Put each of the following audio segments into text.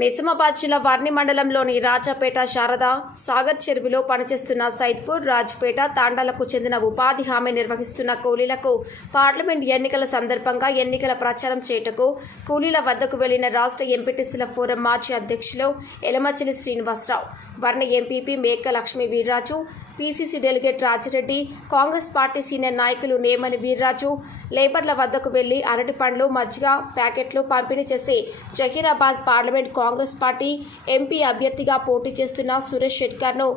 నిజామాబాద్ జిల్లా వర్ణి మండలంలోని రాజాపేట శారద సాగర్ చెరువులో పనిచేస్తున్న సైద్పూర్ రాజ్పేట తాండాలకు చెందిన ఉపాధి హామీ నిర్వహిస్తున్న కూలీలకు పార్లమెంట్ ఎన్నికల సందర్భంగా ఎన్నికల ప్రచారం చేయుటకు కూలీల వద్దకు వెళ్లిన రాష్ట్ర ఎంపీటీసీల ఫోరం మాజీ అధ్యక్షులు ఎలమచిలి శ్రీనివాసరావు, వర్ణి ఎంపీపీ మేక Lakshmi Veerraju, PCC delegate Rajireddy, Congress party senior నాయకులు నేమని వీర్రాజు లేబర్ల వద్దకు వెళ్లి అరటి పండ్లు, మజ్జిగ ప్యాకెట్లు పంపిణీ చేసి Zaheerabad parliament Congress party MP అభ్యర్థిగా పోటీ చేస్తున్న సురేష్ షెట్కర్ను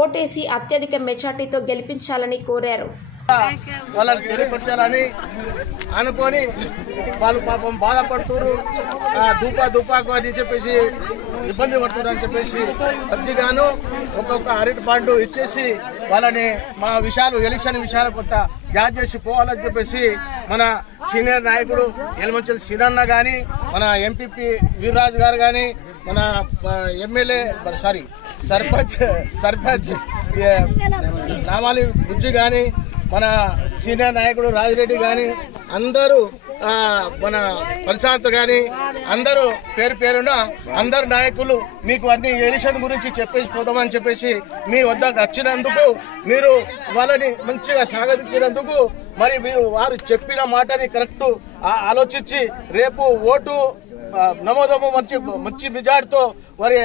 ఓటేసి అత్యధిక మెజార్టీతో గెలిపించాలని కోరారు. వాళ్ళని తెలియపరచాలని అనుకొని వాళ్ళు పాపం బాధపడుతున్నారు, దుపాకు అని చెప్పేసి ఇబ్బంది పడుతున్నారు అని చెప్పేసి సబ్జిగాను ఒక్కొక్క అరటి పండు ఇచ్చేసి వాళ్ళని మా విషయాలు ఎలక్షన్ విషయాలు కొంత యాద్ చేసి పోవాలని చెప్పేసి మన సీనియర్ నాయకుడు ఎలమంచిలి సీనన్న కానీ, మన ఎంపీపీ వీర్రాజు గారు కానీ, మన ఎమ్మెల్యే సర్పంచ్ నామాలి బుజ్జి కానీ, మన సీనియర్ నాయకుడు రాజిరెడ్డి కానీ, అందరూ మన ప్రశాంత్ కానీ అందరూ పేరున అందరు నాయకులు మీకు అన్ని ఎలక్షన్ గురించి చెప్పేసి పోదామని చెప్పేసి మీ వద్దకు వచ్చినందుకు, మీరు వాళ్ళని మంచిగా స్వాగతించినందుకు, మరి మీరు వారు చెప్పిన మాటని కరెక్ట్ ఆలోచించి రేపు ఓటు నమోదము మంచి మెజార్టీతో వారి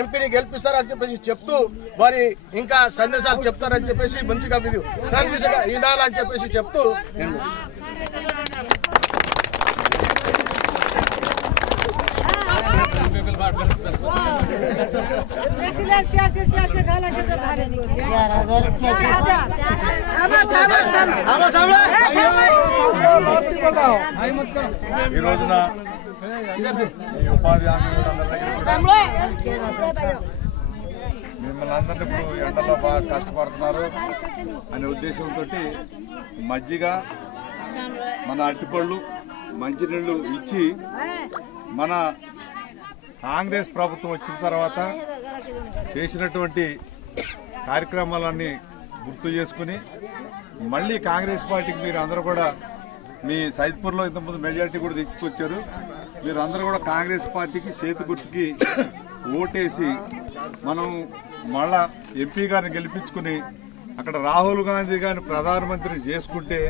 ఎంపీని గెలిపిస్తారని చెప్పేసి చెప్తూ వారి ఇంకా సందేశాలు చెప్తారని చెప్పేసి మంచిగా మీరు సందేశంగా వినాలని చెప్పేసి చెప్తూ నేను ఈ రోజున ఉపాధి హామీ మిమ్మల్ని అందరినీ ఇప్పుడు ఎండలో బాగా కష్టపడుతున్నారు అనే ఉద్దేశంతో మజ్జిగ, మన అరటిపళ్ళు, మంచినీళ్ళు ఇచ్చి మన కాంగ్రెస్ ప్రభుత్వం వచ్చిన తర్వాత చేసినటువంటి కార్యక్రమాలన్నీ గుర్తు చేసుకుని మళ్ళీ కాంగ్రెస్ పార్టీకి మీరు అందరూ కూడా మీ సైద్పూర్లో ఇంతకుముందు మెజారిటీ కూడా తెచ్చుకొచ్చారు. మీరు అందరూ కూడా కాంగ్రెస్ పార్టీకి చేతి గుర్తుకి ఓటేసి మనం మళ్ళా ఎంపీ గారిని గెలిపించుకుని అక్కడ రాహుల్ గాంధీ గారిని ప్రధానమంత్రి చేసుకుంటే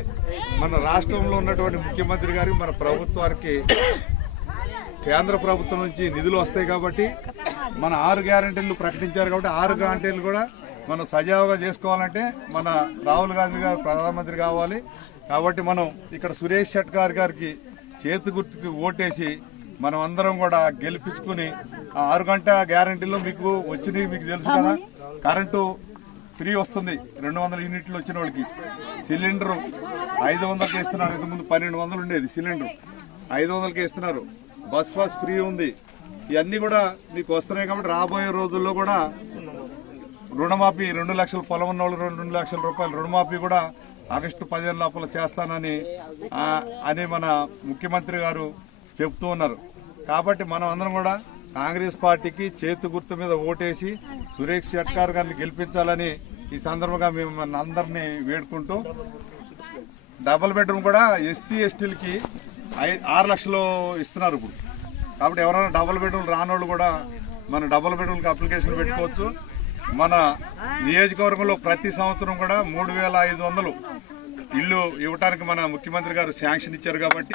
మన రాష్ట్రంలో ఉన్నటువంటి ముఖ్యమంత్రి గారికి, మన ప్రభుత్వానికి కేంద్ర ప్రభుత్వం నుంచి నిధులు వస్తాయి కాబట్టి మన 6 గ్యారంటీలు ప్రకటించారు కాబట్టి 6 గ్యారంటీలు కూడా మనం సజావుగా చేసుకోవాలంటే మన రాహుల్ గాంధీ గారు ప్రధానమంత్రి కావాలి. కాబట్టి మనం ఇక్కడ సురేష్ షెట్కర్ గారికి చేతి గుర్తుకి ఓటేసి మనం అందరం కూడా గెలిపించుకుని 6 గంట గ్యారంటీలో మీకు వచ్చినవి మీకు తెలుసు కదా. కరెంటు ఫ్రీ వస్తుంది 200 యూనిట్లు వచ్చిన వాళ్ళకి. సిలిండరు 500కి ఇస్తున్నారు, ఇంతకుముందు 1200 ఉండేది సిలిండర్, 500కి ఇస్తున్నారు. బస్ పాస్ ఫ్రీ ఉంది. ఇవన్నీ కూడా మీకు వస్తున్నాయి కాబట్టి రాబోయే రోజుల్లో కూడా రుణమాఫీ 2 లక్షల పొలం ఉన్న వాళ్ళు 2 లక్షల రూపాయలు రుణమాఫీ కూడా ఆగస్టు 15 లోపల చేస్తానని మన ముఖ్యమంత్రి గారు చెప్తూ ఉన్నారు. కాబట్టి మనం అందరం కూడా కాంగ్రెస్ పార్టీకి చేతి గుర్తు మీద ఓటేసి సురేష్ షెట్కర్ గారిని గెలిపించాలని ఈ సందర్భంగా మేము అందరినీ వేడుకుంటూ, డబుల్ బెడ్రూమ్ కూడా ఎస్సీ ఎస్టీలకి 6 లక్షలు ఇస్తున్నారు ఇప్పుడు. కాబట్టి ఎవరైనా డబుల్ బెడ్రూమ్ రానోళ్ళు కూడా మన డబుల్ బెడ్రూమ్కి అప్లికేషన్ పెట్టుకోవచ్చు. మన నియోజకవర్గంలో ప్రతి సంవత్సరం కూడా 3500 ఇల్లు ఇవ్వడానికి మన ముఖ్యమంత్రి గారు శాంక్షన్ ఇచ్చారు కాబట్టి